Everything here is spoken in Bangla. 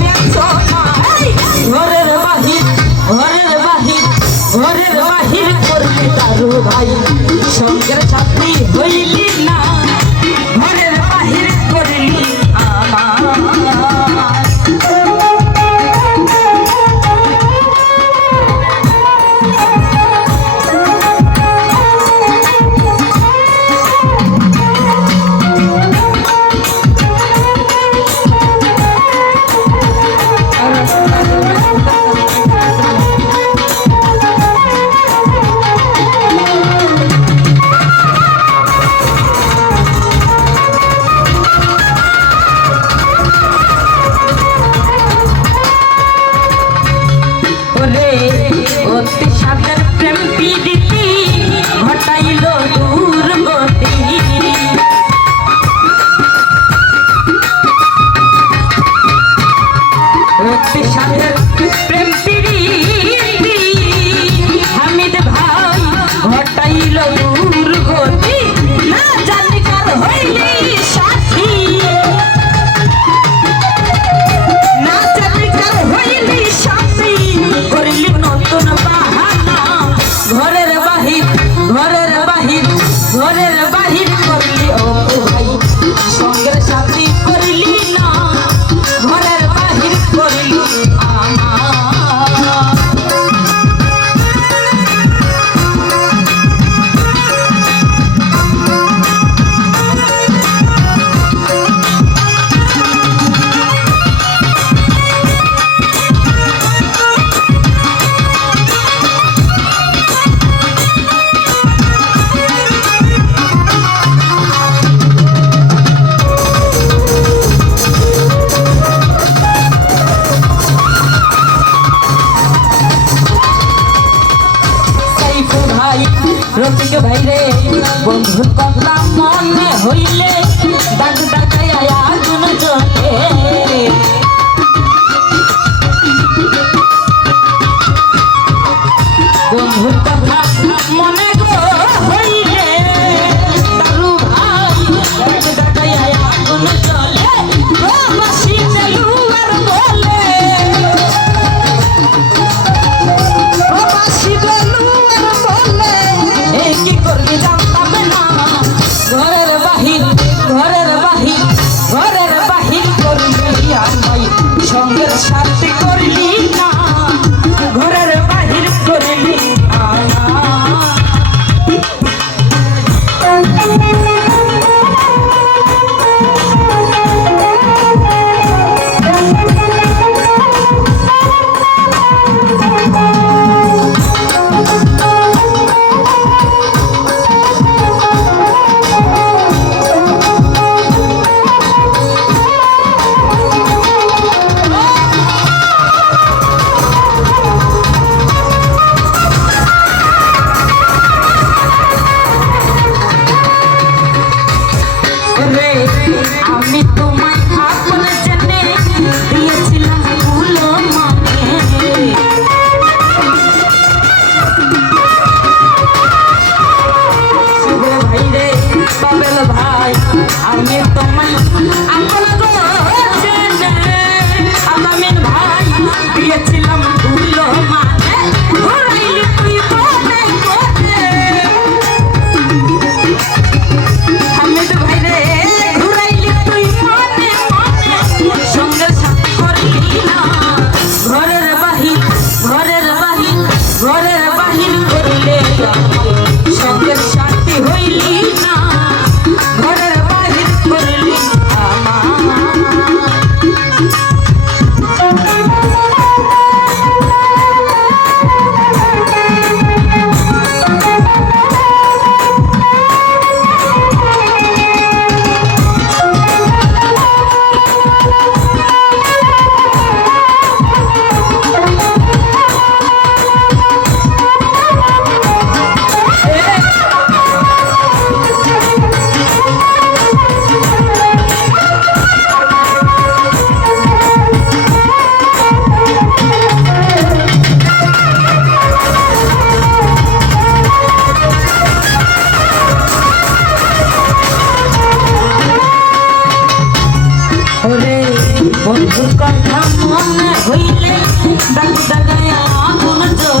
দেখছো না ঘরের বাহির ঘরের বাহির ঘরের বাহির করলি তারু ভাই সঙ্গের সাথী হইলি না ঘরের বাহির করলি আমার রফিক ভাই রে বন্ধুর কথা মনে হইলে দাগ দাগায় আগুন জ্বলে বন্ধুর কথা মনে হইলে তারু ভাই দাগ দাগায় আগুন জ্বলে বাসি চালু আর বলে বাসি চালু আর বলে কি করবি জানতাম না ঘরের বাহির ঘরের বাহির ঘরের বাহির করবি আমায় সঙ্গের সাথে করলি না ঘরের বাহির করলি আমি তোমায় আপন জেনে দিয়েছিলাম ফুল মানে শুভ ভাই রে পাবেল ভাই আমি তোমায় আপন জেনে আলামিন ভাই দিয়েছিলাম ফুল মানে ঘুরাইলি তুই বলে করে হামিদ ভাই রে সঙ্গের সাথী হইলি না ঘরের বাহির করলি বন্ধুর কথা মনে হইলে দাগ দাগায় আগুন জ্বলে